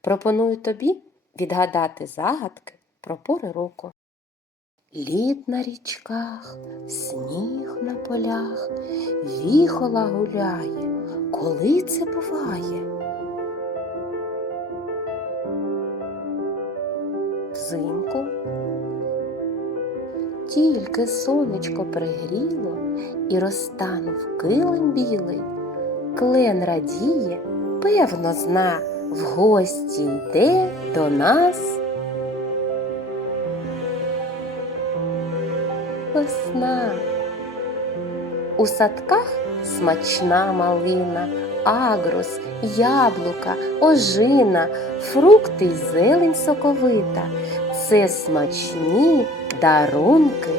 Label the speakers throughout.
Speaker 1: пропоную тобі відгадати загадки про пори року. Лід на річках, сніг на полях, віхола гуляє. Коли це буває? Взимку. Тільки сонечко пригріло і розтанув килим білий. Клен радіє, певно зна, в гості йде до нас. Весна. У садках смачна малина, агрус, яблука, ожина, фрукти й зелень соковита. Це смачні дарунки.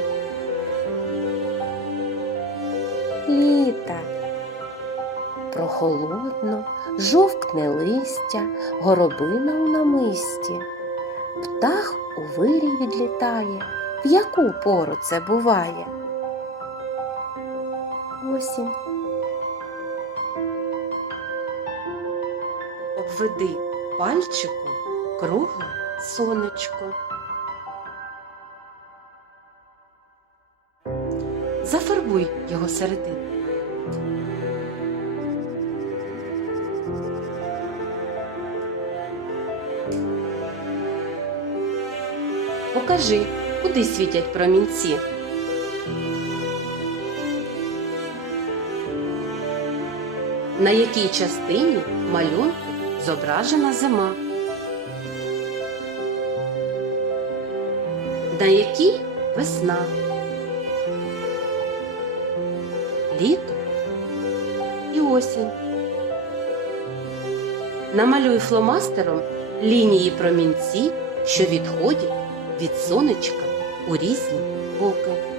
Speaker 1: Літа. Прохолодно, жовкне листя, горобина у намисті. Птах у вирій відлітає. В яку пору це буває? Осінь. Обведи пальчиком кругле сонечко. Зафарбуй його середину. Покажи, куди світять промінці. На якій частині малюнку зображена зима? На якій весна? Літо і осінь. Намалюй фломастером лінії промінці, що відходять від сонечка у різні боки.